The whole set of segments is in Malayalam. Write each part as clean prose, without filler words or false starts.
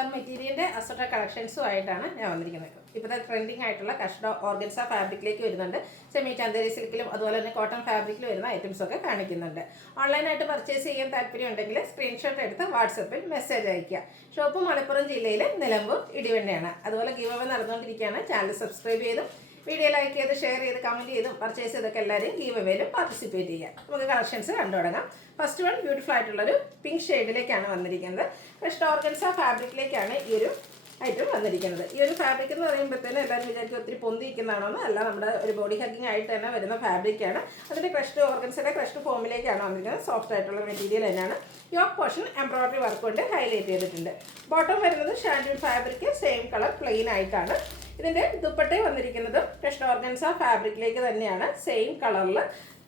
ചുരിദാർ മെറ്റീരിയലിൻ്റെ അസോട്ട കളക്ഷൻസുമായിട്ടാണ് ഞാൻ വന്നിരിക്കുന്നത്. ഇപ്പോഴത്തെ ട്രെൻഡിങ് ആയിട്ടുള്ള കഷ്ണ ഓർഗൻസ ഫാബ്രിക്കിലേക്ക് വരുന്നുണ്ട്. സെമി ചന്ദേരി സിൽക്കിലും അതുപോലെ തന്നെ കോട്ടൺ ഫാബ്രിക്കിൽ വരുന്ന ഐറ്റംസൊക്കെ കാണിക്കുന്നുണ്ട്. ഓൺലൈനായിട്ട് പർച്ചേസ് ചെയ്യാൻ താല്പര്യം ഉണ്ടെങ്കിൽ സ്ക്രീൻഷോട്ട് എടുത്ത് വാട്സപ്പിൽ മെസ്സേജ് അയയ്ക്കുക. ഷോപ്പ് മലപ്പുറം ജില്ലയിലെ നിലമ്പൂർ ഇടിവണ്ണയാണ്. അതുപോലെ ഗീവ് അവേ നടന്നുകൊണ്ടിരിക്കുകയാണ്. ചാനൽ സബ്സ്ക്രൈബ് ചെയ്തും വീഡിയോ ലൈക്ക് ചെയ്ത് ഷെയർ ചെയ്ത് കമൻറ്റ് ചെയ്തും പർച്ചേസ് ചെയ്തൊക്കെ എല്ലാവരും ഗീവ് അവേയിലും പാർട്ടിസിപ്പേറ്റ് ചെയ്യാം. നമുക്ക് കളക്ഷൻസ് കണ്ടു തുടങ്ങാം. ഫസ്റ്റ് വൺ ബ്യൂട്ടിഫുൾ ആയിട്ടുള്ളൊരു പിങ്ക് ഷെയ്ഡിലേക്കാണ് വന്നിരിക്കുന്നത്. കഷ്ണ ഓർഗൻസ ഫാബ്രിക്കിലേക്കാണ് ഈ ഒരു ഐറ്റം വന്നിരിക്കുന്നത്. ഈ ഒരു ഫാബ്രിക് എന്ന് പറയുമ്പോഴത്തേനും എല്ലാവരും വിചാരിക്കും ഒത്തിരി പൊന്തിയിരിക്കുന്നതാണോ? അല്ല, നമ്മുടെ ഒരു ബോഡി ഹഗ്ഗിങ് ആയിട്ട് തന്നെ വരുന്ന ഫാബ്രിക്കാണ്. അതിൻ്റെ ക്രഷ്ഡ് ഓർഗൻസിൻ്റെ ക്രഷ്ഡ് ഫോമിലേക്കാണ് വന്നിരിക്കുന്നത്. സോഫ്റ്റ് ആയിട്ടുള്ള മെറ്റീരിയൽ തന്നെയാണ്. യോക്ക് പോർഷൻ എംബ്രോയിഡറി വർക്ക് കൊണ്ട് ഹൈലൈറ്റ് ചെയ്തിട്ടുണ്ട്. ബോട്ടം വരുന്നത് shantoon fabric, same colour plain ആയിട്ടാണ്. ഇതിൻ്റെ ദുപ്പട്ട വന്നിരിക്കുന്നത് കഷ്ണ ഓർഗൻസ ഫാബ്രിക്കിലേക്ക് തന്നെയാണ്. സെയിം കളറിൽ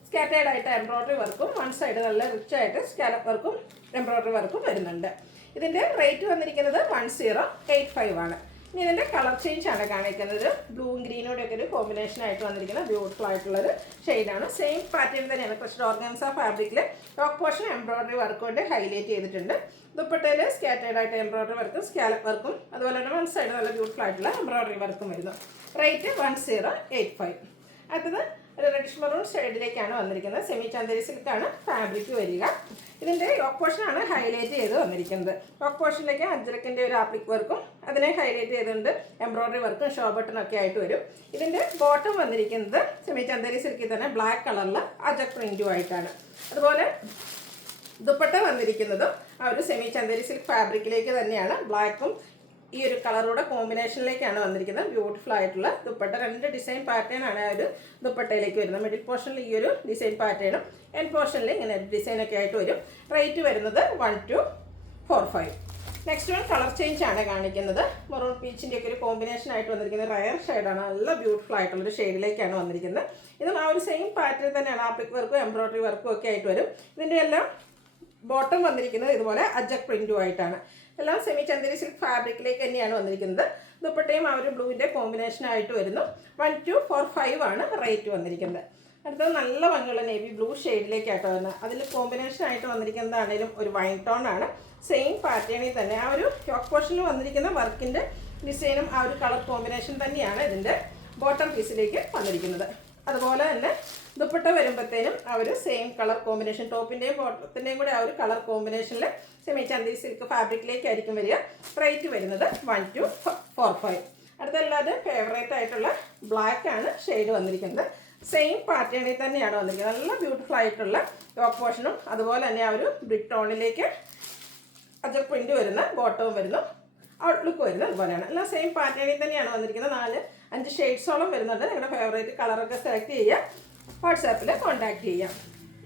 സ്കാറ്റേഡ് ആയിട്ട് എംബ്രോയിഡറി വർക്കും വൺ സൈഡ് നല്ല റിച്ച് ആയിട്ട് സ്കാലപ്പ് വർക്കും എംബ്രോയിഡറി വർക്കും വരുന്നുണ്ട്. ഇതിൻ്റെ റേറ്റ് വന്നിരിക്കുന്നത് 1085 ആണ്. ഇനി ഇതിൻ്റെ കളർ ചേഞ്ച് ആണ് കാണിക്കുന്നത്. ബ്ലൂവും ഗ്രീനോടെ ഒക്കെ ഒരു കോമ്പിനേഷൻ ആയിട്ട് വന്നിരിക്കുന്ന ബ്യൂട്ടിഫുൾ ആയിട്ടുള്ളൊരു ഷെയ്ഡാണ്. സെയിം പാറ്റേൺ തന്നെയാണ്. കഷ്ണ ഓർഗൻസ ഫാബ്രിക്കിൽ ടോപ്പ് പോർഷൻ എംബ്രോയിഡറി വർക്ക് കൊണ്ട് ഹൈലൈറ്റ് ചെയ്തിട്ടുണ്ട്. ദുപ്പട്ടയിൽ സ്കാറ്റേഡ് ആയിട്ട് എംബ്രോയിഡറി വർക്കും സ്കാലപ്പ് വർക്കും അതുപോലെ തന്നെ വൺ സൈഡ് നല്ല ബ്യൂട്ടിഫുൾ ആയിട്ടുള്ള എംബ്രോയിഡറി വർക്കും വരുന്നു. റേറ്റ് 1085. അടുത്തത് ഒരു റെഡിഷ് മെറൂൺ ഷെയ്ഡിലേക്കാണ് വന്നിരിക്കുന്നത്. സെമി ചന്ദേരി സിൽക്കാണ് ഫാബ്രിക് വരിക. ഇതിൻ്റെ യോക്ക് പോർഷനാണ് ഹൈലൈറ്റ് ചെയ്ത് വന്നിരിക്കുന്നത്. യോക്ക് പോർഷനിലേക്ക് അജ്രക്കിൻ്റെ ഒരു ആപ്ലിക് വർക്കും അതിനെ ഹൈലൈറ്റ് ചെയ്തുകൊണ്ട് എംബ്രോയിഡറി വർക്കും ഷോ ബട്ടണൊക്കെ ആയിട്ട് വരും. ഇതിൻ്റെ ബോട്ടം വന്നിരിക്കുന്നത് സെമി ചന്ദേരി സിൽക്കിൽ തന്നെ ബ്ലാക്ക് കളറിൽ അജക് പ്രിൻറ്റും ആയിട്ടാണ്. അതുപോലെ ദുപ്പട്ട വന്നിരിക്കുന്നതും ആ ഒരു സെമി ചന്ദേരി സിൽക്ക് ഫാബ്രിക്കിലേക്ക് തന്നെയാണ്. ബ്ലാക്കും ഈ ഒരു കളറുടെ കോമ്പിനേഷനിലേക്കാണ് വന്നിരിക്കുന്നത്. ബ്യൂട്ടിഫുൾ ആയിട്ടുള്ള ദുപ്പട്ട. രണ്ട് ഡിസൈൻ പാറ്റേൺ ആണ് ആ ഒരു ദുപ്പട്ടയിലേക്ക് വരുന്നത്. മിഡിൽ പോർഷനിൽ ഈ ഒരു ഡിസൈൻ പാറ്റേണും എൻഡ് പോർഷനിൽ ഇങ്ങനെ ഡിസൈനൊക്കെ ആയിട്ട് വരും. റേറ്റ് വരുന്നത് 1245. നെക്സ്റ്റ് വൺ കളർ ചേഞ്ച് ആണ് കാണിക്കുന്നത്. മെറൂൺ പീച്ചിൻ്റെ ഒക്കെ ഒരു കോമ്പിനേഷൻ ആയിട്ട് വന്നിരിക്കുന്നത്. റയർ ഷെയ്ഡാണ്. നല്ല ബ്യൂട്ടിഫുൾ ആയിട്ടുള്ളൊരു ഷെയ്ഡിലേക്കാണ് വന്നിരിക്കുന്നത്. ഇതും ആ ഒരു സെയിം പാറ്റേൺ തന്നെയാണ്. ആപ്ലിക് വർക്കും എംബ്രോയിഡറി വർക്കും ഒക്കെ ആയിട്ട് വരും. ഇതിൻ്റെ എല്ലാം ബോട്ടം വന്നിരിക്കുന്നത് ഇതുപോലെ അജക് പ്രിൻറ്റും ആയിട്ടാണ്. എല്ലാം സെമി ചന്ദേരി സിൽക്ക് ഫാബ്രിക്കിലേക്ക് തന്നെയാണ് വന്നിരിക്കുന്നത്. ദുപ്പട്ടയും ആ ഒരു ബ്ലൂവിൻ്റെ കോമ്പിനേഷൻ ആയിട്ട് വരുന്നു. 1245 ആണ് റേറ്റ് വന്നിരിക്കുന്നത്. അടുത്തത് നല്ല ഭംഗിയുള്ള നേവി ബ്ലൂ ഷെയ്ഡിലേക്കായിട്ട് വരുന്നത്. അതിൽ കോമ്പിനേഷൻ ആയിട്ട് വന്നിരിക്കുന്നതാണേലും ഒരു വൈൻ ടോൺ ആണ്. സെയിം പാറ്റേണിൽ തന്നെ ആ ഒരു യോക്ക് പോർഷനിൽ വന്നിരിക്കുന്ന വർക്കിൻ്റെ ഡിസൈനും ആ ഒരു കളർ കോമ്പിനേഷൻ തന്നെയാണ് ഇതിൻ്റെ ബോട്ടം പീസിലേക്ക് വന്നിരിക്കുന്നത്. അതുപോലെ തന്നെ ദുപ്പട്ട വരുമ്പോഴത്തേനും ആ ഒരു സെയിം കളർ കോമ്പിനേഷൻ ടോപ്പിൻ്റെയും ബോട്ടത്തിൻ്റെയും കൂടെ ആ ഒരു കളർ കോമ്പിനേഷനിൽ സെമി ചന്ദേരി സിൽക്ക് ഫാബ്രിക്കിലേക്കായിരിക്കും വരിക. റേറ്റ് വരുന്നത് 1245. അടുത്തല്ലാതെ ഫേവറേറ്റ് ആയിട്ടുള്ള ബ്ലാക്ക് ആണ് ഷെയ്ഡ് വന്നിരിക്കുന്നത്. സെയിം പാറ്റേണിൽ തന്നെയാണ് വന്നിരിക്കുന്നത്. നല്ല ബ്യൂട്ടിഫുൾ ആയിട്ടുള്ള യോക്ക് പോർഷനും അതുപോലെ തന്നെ ആ ഒരു ബ്രിക്ക് ടോണിലേക്ക് അജക് പ്രിൻറ്റ് വരുന്ന ബോട്ടവും വരുന്നു. ഔട്ട്ലുക്ക് വരുന്നത് അതുപോലെയാണ്. എല്ലാം സെയിം പാറ്റേണിൽ തന്നെയാണ് വന്നിരിക്കുന്നത്. 4-5 ഷെയ്ഡ്സോളം വരുന്നുണ്ട്. നിങ്ങളുടെ ഫേവറേറ്റ് കളറൊക്കെ സെലക്ട് ചെയ്യുക. വാട്സാപ്പിൽ കോൺടാക്റ്റ് ചെയ്യാം.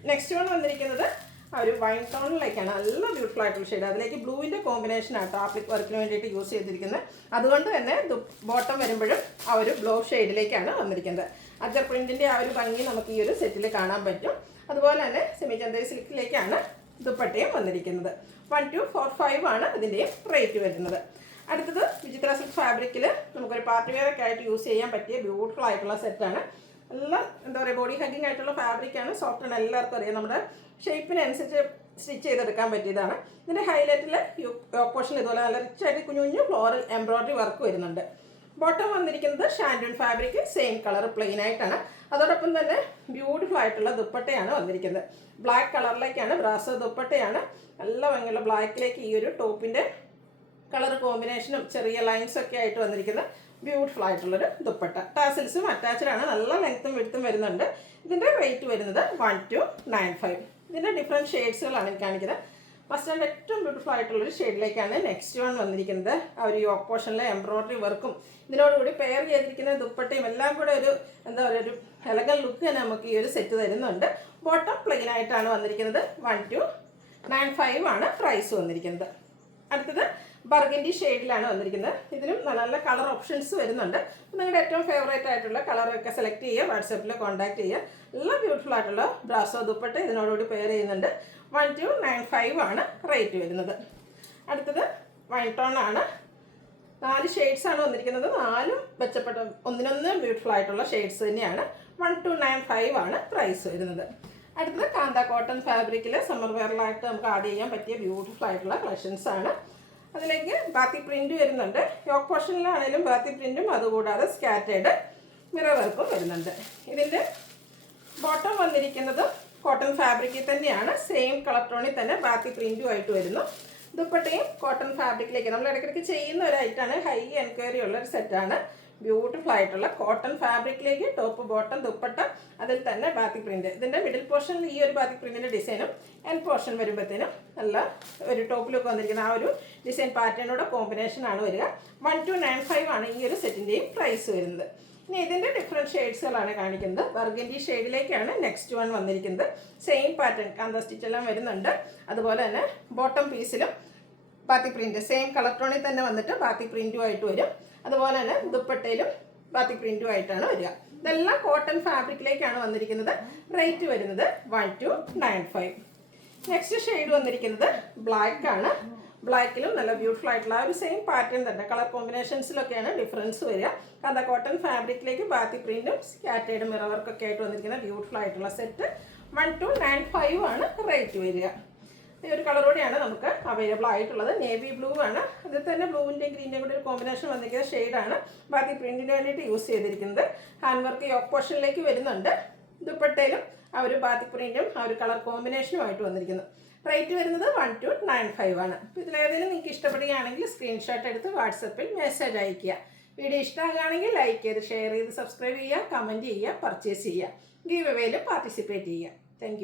നെക്സ്റ്റ് വൺ വന്നിരിക്കുന്നത് ആ ഒരു വൈൻ ടോണിലേക്കാണ്. നല്ല ബ്യൂട്ടിഫുൾ ആയിട്ടുള്ള ഷെയ്ഡ്. അതിലേക്ക് ബ്ലൂവിൻ്റെ കോമ്പിനേഷനാണ് ആപ്ലിക് വർക്കിന് വേണ്ടിയിട്ട് യൂസ് ചെയ്തിരിക്കുന്നത്. അതുകൊണ്ട് തന്നെ ബോട്ടം വരുമ്പോഴും ആ ഒരു ബ്ലൂ ഷെയ്ഡിലേക്കാണ് വന്നിരിക്കുന്നത്. അജർ പ്രിൻറ്റിൻ്റെ ആ ഒരു ഭംഗി നമുക്ക് ഈ ഒരു സെറ്റിൽ കാണാൻ പറ്റും. അതുപോലെ തന്നെ സെമി ചന്ദേരി സിൽക്കിലേക്കാണ് ദുപ്പട്ടയും വന്നിരിക്കുന്നത്. 1245 ആണ് ഇതിൻ്റെയും റേറ്റ് വരുന്നത്. അടുത്തത് വിചിത്ര സിൽക്ക് ഫാബ്രിക്കിൽ നമുക്കൊരു പാർട്ടി വെയർ ഒക്കെ ആയിട്ട് യൂസ് ചെയ്യാൻ പറ്റിയ ബ്യൂട്ടിഫുൾ ആയിട്ടുള്ള സെറ്റാണ്. എല്ലാം എന്താ പറയുക, ബോഡി ഹഗ്ഗിങ് ആയിട്ടുള്ള ഫാബ്രിക്കാണ്. സോഫ്റ്റ് ആണ്. എല്ലാവർക്കും അറിയാം. നമ്മുടെ ഷേപ്പിനനുസരിച്ച് സ്റ്റിച്ച് ചെയ്തെടുക്കാൻ പറ്റിയതാണ്. ഇതിൻ്റെ ഹൈലൈറ്റിൽ യോക്ക് പോർഷൻ ഇതുപോലെ നല്ല റിച്ച് ആയിട്ട് കുഞ്ഞു കുഞ്ഞു ഫ്ലോറൽ എംബ്രോയിഡറി വർക്ക് വരുന്നുണ്ട്. ബോട്ടം വന്നിരിക്കുന്നത് shantoon fabric, same colour plain ആയിട്ടാണ്. അതോടൊപ്പം തന്നെ ബ്യൂട്ടിഫുൾ ആയിട്ടുള്ള ദുപ്പട്ടയാണ് വന്നിരിക്കുന്നത്. ബ്ലാക്ക് കളറിലേക്കാണ് ബ്രാസോ ദുപ്പട്ടയാണ്. നല്ല ഭംഗിയുള്ള ബ്ലാക്കിലേക്ക് ഈ ഒരു ടോപ്പിൻ്റെ കളർ കോമ്പിനേഷനും ചെറിയ ലൈൻസൊക്കെ ആയിട്ട് വന്നിരിക്കുന്ന ബ്യൂട്ടിഫുൾ ആയിട്ടുള്ളൊരു ദുപ്പട്ട. ടാസിൽസും അറ്റാച്ച്ഡ് ആണ്. നല്ല ലെങ്ത്തും വിഡ്ത്തും വരുന്നുണ്ട്. ഇതിൻ്റെ റേറ്റ് വരുന്നത് 1295. ഇതിൻ്റെ ഡിഫറെൻറ്റ് ഷെയ്ഡ്സുകളാണ് എനിക്ക് കാണിക്കുന്നത്. ഫസ്റ്റ് ആൻഡ് ഏറ്റവും ബ്യൂട്ടിഫുൾ ആയിട്ടുള്ളൊരു ഷെയ്ഡിലേക്കാണ് നെക്സ്റ്റ് വൺ വന്നിരിക്കുന്നത്. ആ ഒരു യോക്ക് പോർഷനിലെ എംബ്രോയിഡറി വർക്കും ഇതിനോടുകൂടി പെയർ ചെയ്തിരിക്കുന്ന ദുപ്പട്ടയും എല്ലാം കൂടെ ഒരു എന്താ പറയുക, ഒരു എലഗൻ ലുക്ക് തന്നെ നമുക്ക് ഈ ഒരു സെറ്റ് തരുന്നുണ്ട്. ബോട്ടം പ്ലെയിൻ ആയിട്ടാണ് വന്നിരിക്കുന്നത്. 1295 ആണ് പ്രൈസ് വന്നിരിക്കുന്നത്. അടുത്തത് ബർഗൻഡി ഷെയ്ഡിലാണ് വന്നിരിക്കുന്നത്. ഇതിനും നല്ല നല്ല കളർ ഓപ്ഷൻസ് വരുന്നുണ്ട്. നിങ്ങളുടെ ഏറ്റവും ഫേവറേറ്റ് ആയിട്ടുള്ള കളറൊക്കെ സെലക്ട് ചെയ്യുക. വാട്സാപ്പിൽ കോൺടാക്ട് ചെയ്യുക. നല്ല ബ്യൂട്ടിഫുൾ ആയിട്ടുള്ള ബ്രാസോ ദുപ്പട്ട ഇതിനോടുകൂടി പെയർ ചെയ്യുന്നുണ്ട്. 1295 ആണ് റേറ്റ് വരുന്നത്. അടുത്തത് വൈൻ ടോൺ ആണ്. 4 ഷെയ്ഡ്സാണ് വന്നിരിക്കുന്നത്. 4 മെച്ചപ്പെട്ട ഒന്നിനൊന്ന് ബ്യൂട്ടിഫുൾ ആയിട്ടുള്ള ഷെയ്ഡ്സ് തന്നെയാണ്. 1295 ആണ് പ്രൈസ് വരുന്നത്. അടുത്തത് കാന്ത കോട്ടൺ ഫാബ്രിക്കിൽ സമ്മർ വെയറിലായിട്ട് നമുക്ക് ആഡ് ചെയ്യാൻ പറ്റിയ ബ്യൂട്ടിഫുൾ ആയിട്ടുള്ള കളക്ഷൻസ് ആണ്. അതിലേക്ക് ബാത്തി പ്രിന്റ് വരുന്നുണ്ട്. യോക്ക് പോർഷനിലാണെങ്കിലും ബാത്തി പ്രിന്റും അതുകൂടാതെ സ്കാറ്റേഡ് മിറർ വർക്കും വരുന്നുണ്ട്. ഇതിൻ്റെ ബോട്ടം വന്നിരിക്കുന്നത് കോട്ടൺ ഫാബ്രിക്കിൽ തന്നെയാണ്. സെയിം കളർ ടോണിൽ തന്നെ ബാത്തി പ്രിന്റുമായിട്ട് വരുന്നു. ദുപ്പട്ടയും കോട്ടൺ ഫാബ്രിക്കിലേക്ക് നമ്മൾ ഇടയ്ക്കിടയ്ക്ക് ചെയ്യുന്ന ഒരു ഐറ്റാണ്. ഹൈ എൻക്വയറി ഉള്ള ഒരു സെറ്റാണ്. ബ്യൂട്ടിഫുൾ ആയിട്ടുള്ള കോട്ടൺ ഫാബ്രിക്കിലേക്ക് ടോപ്പ് ബോട്ടം ദുപ്പട്ട, അതിൽ തന്നെ ബാത്തി പ്രിന്റ്. ഇതിൻ്റെ മിഡിൽ പോർഷനിൽ ഈ ഒരു ബാത്തി പ്രിന്റിൻ്റെ ഡിസൈനും എൻഡ് പോർഷൻ വരുമ്പോഴത്തേനും നല്ല ഒരു ടോപ്പ് ലുക്ക് വന്നിരിക്കുന്ന ആ ഒരു ഡിസൈൻ പാറ്റേണോടെ കോമ്പിനേഷനാണ് വരിക. 1295 ആണ് ഈ ഒരു സെറ്റിൻ്റെയും പ്രൈസ് വരുന്നത്. ഇനി ഇതിൻ്റെ ഡിഫറെൻറ്റ് ഷെയ്ഡ്സുകളാണ് കാണിക്കുന്നത്. ബർഗൻഡി ഷെയ്ഡിലേക്കാണ് നെക്സ്റ്റ് വൺ വന്നിരിക്കുന്നത്. സെയിം പാറ്റേൺ കാന്ത സ്റ്റിച്ച് എല്ലാം വരുന്നുണ്ട്. അതുപോലെ തന്നെ ബോട്ടം പീസിലും ബാത്തി പ്രിൻറ്റ് സെയിം കളർ ടോണിൽ തന്നെ വന്നിട്ട് ബാത്തി പ്രിൻറ്റുമായിട്ട് വരും. അതുപോലെ തന്നെ ദുപ്പട്ടയിലും ബാത്തി പ്രിൻറ്റുമായിട്ടാണ് വരിക. ഇതെല്ലാം കോട്ടൺ ഫാബ്രിക്കിലേക്കാണ് വന്നിരിക്കുന്നത്. റേറ്റ് വരുന്നത് 1295. നെക്സ്റ്റ് ഷെയ്ഡ് വന്നിരിക്കുന്നത് ബ്ലാക്ക് ആണ്. ബ്ലാക്കിലും നല്ല ബ്യൂട്ടിഫുൾ ആയിട്ടുള്ള ഒരു സെയിം പാറ്റേൺ തന്നെ കളർ കോമ്പിനേഷൻസിലൊക്കെയാണ് ഡിഫറൻസ് വരിക. കാരണം കോട്ടൺ ഫാബ്രിക്കിലേക്ക് ബാത്തി പ്രിൻറ്റും സ്കാറ്റേഡ് മിറർ വർക്കൊക്കെ ആയിട്ട് വന്നിരിക്കുന്ന ബ്യൂട്ടിഫുൾ ആയിട്ടുള്ള സെറ്റ് 1295 ആണ് റേറ്റ് വരിക. ഈ ഒരു കളറോടെയാണ് നമുക്ക് അവൈലബിൾ ആയിട്ടുള്ളത്. നേവി ബ്ലൂ ആണ്. അതിൽ തന്നെ ബ്ലൂവിൻ്റെയും ഗ്രീൻ്റെയും കൂടി ഒരു കോമ്പിനേഷൻ വന്നിരിക്കുന്ന ഷെയ്ഡാണ് ബാത്തി പ്രിൻറ്റിന് വേണ്ടിയിട്ട് യൂസ് ചെയ്തിരിക്കുന്നത്. ഹാൻഡ് വർക്ക് യോക്ക് പോർഷനിലേക്ക് വരുന്നുണ്ട്. ദുപ്പട്ടയിലും ആ ഒരു ബാത്തി പ്രിൻറ്റും ആ ഒരു കളർ കോമ്പിനേഷനുമായിട്ട് വന്നിരിക്കുന്നു. റേറ്റ് വരുന്നത് 1295 ആണ്. അപ്പോൾ ഇതിലേതെങ്കിലും നിങ്ങൾക്ക് ഇഷ്ടപ്പെടുകയാണെങ്കിൽ സ്ക്രീൻഷോട്ട് എടുത്ത് വാട്സപ്പിൽ മെസ്സേജ് അയയ്ക്കുക. വീഡിയോ ഇഷ്ടമാകുകയാണെങ്കിൽ ലൈക്ക് ചെയ്ത് ഷെയർ ചെയ്ത് സബ്സ്ക്രൈബ് ചെയ്യുക, കമൻറ്റ് ചെയ്യുക, പർച്ചേസ് ചെയ്യുക. ഗീവ് അവേയിൽ പാർട്ടിസിപ്പേറ്റ് ചെയ്യുക. താങ്ക്